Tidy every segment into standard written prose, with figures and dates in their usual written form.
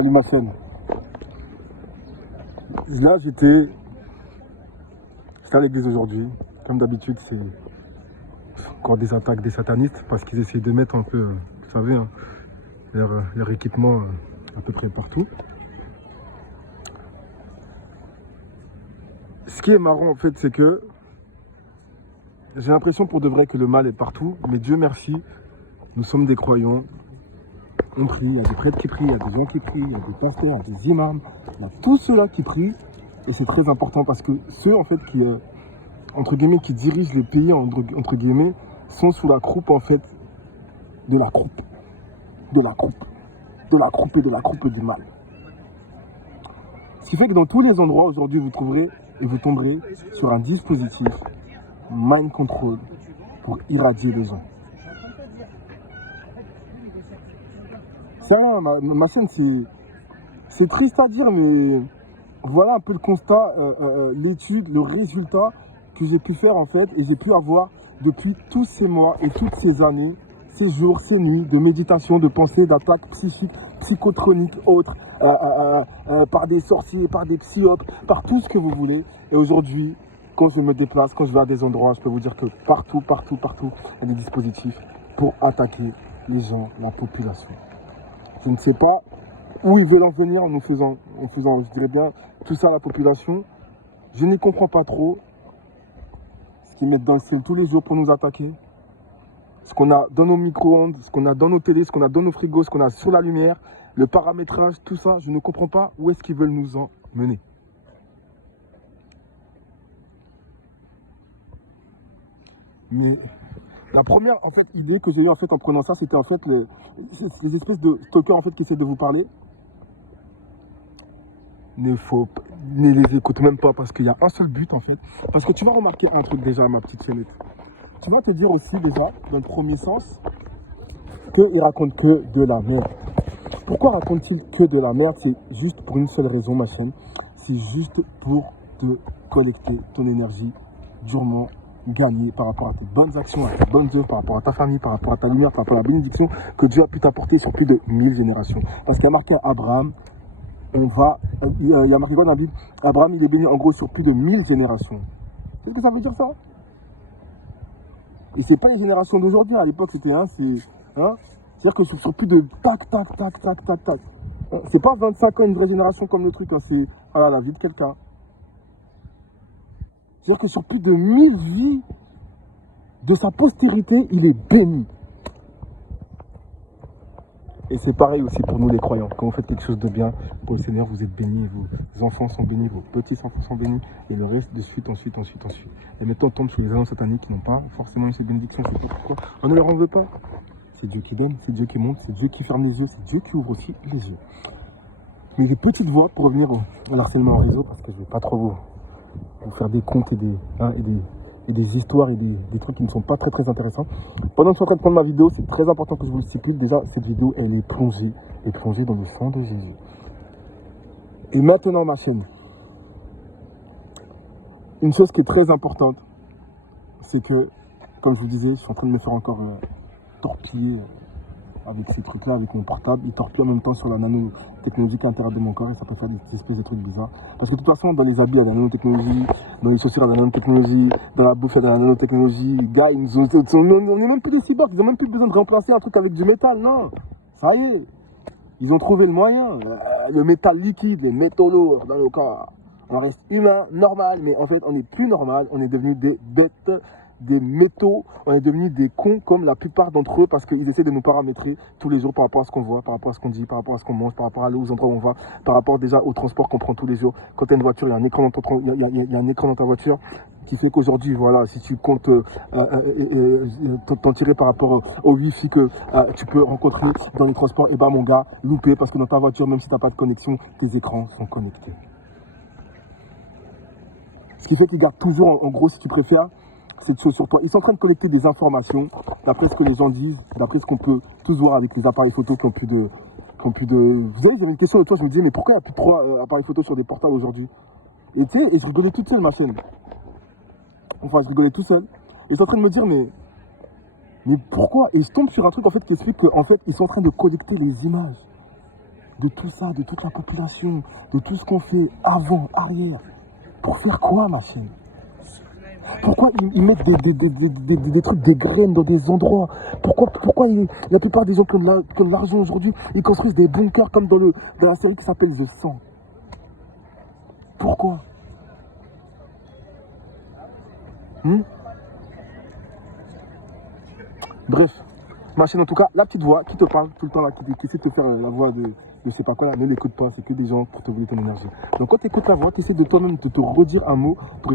Salut ma chaîne. Là, j'étais à l'église aujourd'hui. Comme d'habitude, c'est encore des attaques des satanistes parce qu'ils essayent de mettre un peu, vous savez, hein, leur équipement à peu près partout. Ce qui est marrant en fait, c'est que j'ai l'impression pour de vrai que le mal est partout, mais Dieu merci, nous sommes des croyants. On prie, il y a des prêtres qui prient, il y a des gens qui prient, il y a des pasteurs, il y a des imams, il y a tous ceux-là qui prient. Et c'est très important parce que ceux en fait qui, entre guillemets, qui dirigent les pays, entre guillemets, sont sous la croupe en fait de la croupe du mal. Ce qui fait que dans tous les endroits aujourd'hui, vous trouverez et vous tomberez sur un dispositif mind control pour irradier les gens. C'est rien, ma chaîne, c'est triste à dire, mais voilà un peu le constat, l'étude, le résultat que j'ai pu faire en fait, et j'ai pu avoir depuis tous ces mois et toutes ces années, ces jours, ces nuits de méditation, de pensée, d'attaques psychiques, psychotroniques, autres, par des sorciers, par des psyopes, par tout ce que vous voulez. Et aujourd'hui, quand je me déplace, quand je vais à des endroits, je peux vous dire que partout, il y a des dispositifs pour attaquer les gens, la population. Je ne sais pas où ils veulent en venir en faisant, je dirais bien, tout ça à la population. Je n'y comprends pas trop ce qu'ils mettent dans le ciel tous les jours pour nous attaquer. Ce qu'on a dans nos micro-ondes, ce qu'on a dans nos télés, ce qu'on a dans nos frigos, ce qu'on a sur la lumière, le paramétrage, tout ça, je ne comprends pas où est-ce qu'ils veulent nous en mener. Mais la première en fait, idée que j'ai eue en fait en prenant ça, c'était en fait les espèces de stalkers en fait qui essaient de vous parler. Ne les écoute même pas parce qu'il y a un seul but en fait. Parce que tu vas remarquer un truc déjà, ma petite chaînette. Tu vas te dire aussi déjà, dans le premier sens, qu'ils racontent que de la merde. Pourquoi racontent-ils que de la merde? C'est juste pour une seule raison, ma chaîne. C'est juste pour te collecter ton énergie durement gagnée par rapport à tes bonnes actions, à tes bonnes œuvres, par rapport à ta famille, par rapport à ta lumière, par rapport à la bénédiction que Dieu a pu t'apporter sur plus de 1000 générations. Parce qu'il y a marqué Abraham, il y a marqué quoi dans la Bible? Abraham, il est béni en gros sur plus de 1000 générations. Qu'est-ce que ça veut dire ça? Et c'est pas les générations d'aujourd'hui, à l'époque c'était c'est-à-dire que sur plus de tac. C'est pas 25 ans une vraie génération comme le truc, hein, c'est la vie de quelqu'un. C'est-à-dire que sur plus de 1000 vies de sa postérité, il est béni. Et c'est pareil aussi pour nous les croyants. Quand vous faites quelque chose de bien pour le Seigneur, vous êtes bénis, vos enfants sont bénis, vos petits-enfants sont bénis, et le reste de suite, ensuite. Et maintenant on tombe sur les agents sataniques qui n'ont pas forcément eu cette bénédiction. Je sais pas pourquoi. On ne leur en veut pas. C'est Dieu qui donne, c'est Dieu qui monte, c'est Dieu qui ferme les yeux, c'est Dieu qui ouvre aussi les yeux. Mais des petites voix pour revenir au harcèlement en réseau, parce que je ne vais pas trop vous faire des contes et des histoires et des trucs qui ne sont pas très intéressants. Pendant que je suis en train de prendre ma vidéo, c'est très important que je vous le stipule. Déjà, cette vidéo, elle est plongée dans le sang de Jésus. Et maintenant, ma chaîne, une chose qui est très importante, c'est que, comme je vous disais, je suis en train de me faire encore torpiller avec ces trucs-là, avec mon portable. Il torpille en même temps sur la nanotechnologie qui est à l'intérieur de mon corps et ça peut faire des espèces de trucs bizarres. Parce que de toute façon, dans les habits, il y a de la nanotechnologie, dans les chaussures, il y a de la nanotechnologie, dans la bouffe, il y a de la nanotechnologie. Les gars, on n'est même plus des cyborgs, ils n'ont même plus besoin de remplacer un truc avec du métal, non. Ça y est, ils ont trouvé le moyen. Le métal liquide, les métaux lourds dans le corps. On reste humain, normal, mais en fait, on n'est plus normal, on est devenu des bêtes, des métaux, on est devenus des cons comme la plupart d'entre eux parce qu'ils essaient de nous paramétrer tous les jours par rapport à ce qu'on voit, par rapport à ce qu'on dit, par rapport à ce qu'on mange, par rapport aux endroits où on va, par rapport déjà au transport qu'on prend tous les jours. Quand tu as une voiture, il y a un écran un écran dans ta voiture qui fait qu'aujourd'hui, voilà, si tu comptes t'en tirer par rapport au wifi que tu peux rencontrer dans les transports, et mon gars, loupé parce que dans ta voiture, même si tu n'as pas de connexion, tes écrans sont connectés. Ce qui fait qu'ils gardent toujours, en gros, si tu préfères, cette chose sur toi. Ils sont en train de collecter des informations, d'après ce que les gens disent, d'après ce qu'on peut tous voir avec les appareils photo qui ont plus de... Vous savez, j'avais une question l'autre fois, je me disais, mais pourquoi il n'y a plus de 3 appareils photo sur des portables aujourd'hui? Et tu sais, et je rigolais toute seule, ma chaîne. Enfin, je rigolais tout seul. Et je suis en train de me dire, mais pourquoi? Et je tombe sur un truc, en fait, qui explique qu'en fait, ils sont en train de collecter les images de tout ça, de toute la population, de tout ce qu'on fait avant, arrière. Pour faire quoi, ma chaîne? Pourquoi ils mettent des trucs, des graines dans des endroits? Pourquoi la plupart des gens qui ont de l'argent aujourd'hui, ils construisent des bunkers comme dans la série qui s'appelle The 100? Pourquoi? Bref, ma chaîne en tout cas, la petite voix qui te parle tout le temps là, qui essaie de te faire la voix de je sais pas quoi là, ne l'écoute pas, c'est que des gens pour te voler ton énergie. Donc quand tu écoutes la voix, tu essaies de toi-même de te redire un mot pour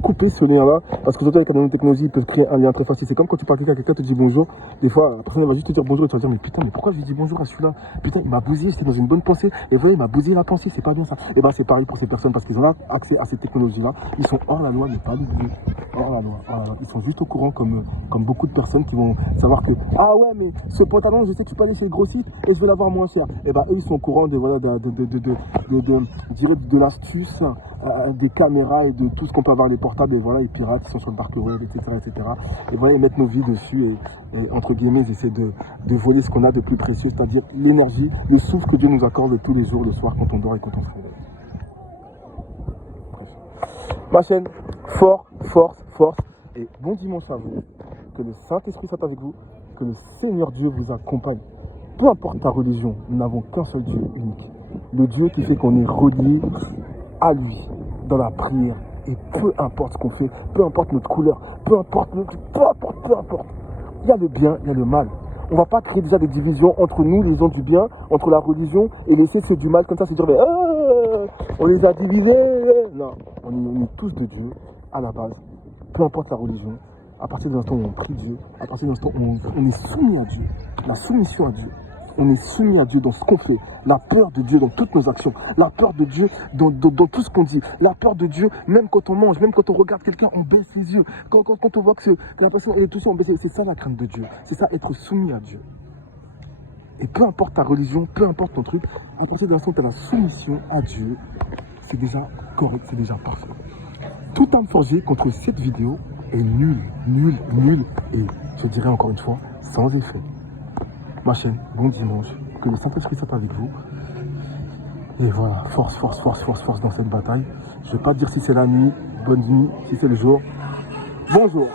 couper ce lien là, parce qu'aujourd'hui avec la nanotechnologie, ils peuvent créer un lien très facile. C'est comme quand tu parles à quelqu'un te dit bonjour, des fois la personne va juste te dire bonjour et tu vas dire mais putain, mais pourquoi je lui dis bonjour à celui-là? Putain, il m'a bousillé, j'étais dans une bonne pensée, et vous voyez, il m'a bousillé la pensée, c'est pas bien ça. Et ben c'est pareil pour ces personnes parce qu'ils ont accès à ces technologies là, ils sont hors la loi, mais pas l'oublier. Hors la loi, hors la loi. Ils sont juste au courant comme beaucoup de personnes qui vont savoir que ah ouais mais ce pantalon je sais que tu peux aller chez le grossiste et je vais l'avoir moins cher. Et ben eux ils sont au courant de l'astuce, des caméras et de tout ce qu'on peut avoir des portables et voilà, les pirates qui sont sur le dark web, etc. Et voilà, ils mettent nos vies dessus et entre guillemets ils essaient de voler ce qu'on a de plus précieux, c'est-à-dire l'énergie, le souffle que Dieu nous accorde tous les jours, le soir quand on dort et quand on se réveille. Bref. Ma chaîne, force et bon dimanche à vous. Que le Saint-Esprit soit avec vous, que le Seigneur Dieu vous accompagne. Peu importe ta religion, nous n'avons qu'un seul Dieu unique. Le Dieu qui fait qu'on est relié à lui dans la prière. Et peu importe ce qu'on fait, peu importe notre couleur, peu importe. Il y a le bien, il y a le mal. On ne va pas créer déjà des divisions entre nous, les gens du bien, entre la religion, et laisser ceux du mal comme ça se dire on les a divisés. Non, on est tous de Dieu à la base. Peu importe la religion. À partir de l'instant où on prie Dieu, à partir de l'instant où on est soumis à Dieu, la soumission à Dieu, on est soumis à Dieu dans ce qu'on fait, la peur de Dieu dans toutes nos actions, la peur de Dieu dans tout ce qu'on dit, la peur de Dieu même quand on mange, même quand on regarde quelqu'un, on baisse les yeux, quand on voit que la personne est tout ça, on baisse les yeux. C'est ça la crainte de Dieu, c'est ça être soumis à Dieu. Et peu importe ta religion, peu importe ton truc, à partir de l'instant où tu as la soumission à Dieu, c'est déjà correct, c'est déjà parfait. Toute âme forgée contre cette vidéo est nulle, et je dirais encore une fois, sans effet. Ma chaîne, bon dimanche, que le Saint-Esprit soit avec vous. Et voilà, force dans cette bataille. Je ne vais pas dire si c'est la nuit, bonne nuit, si c'est le jour. Bonjour.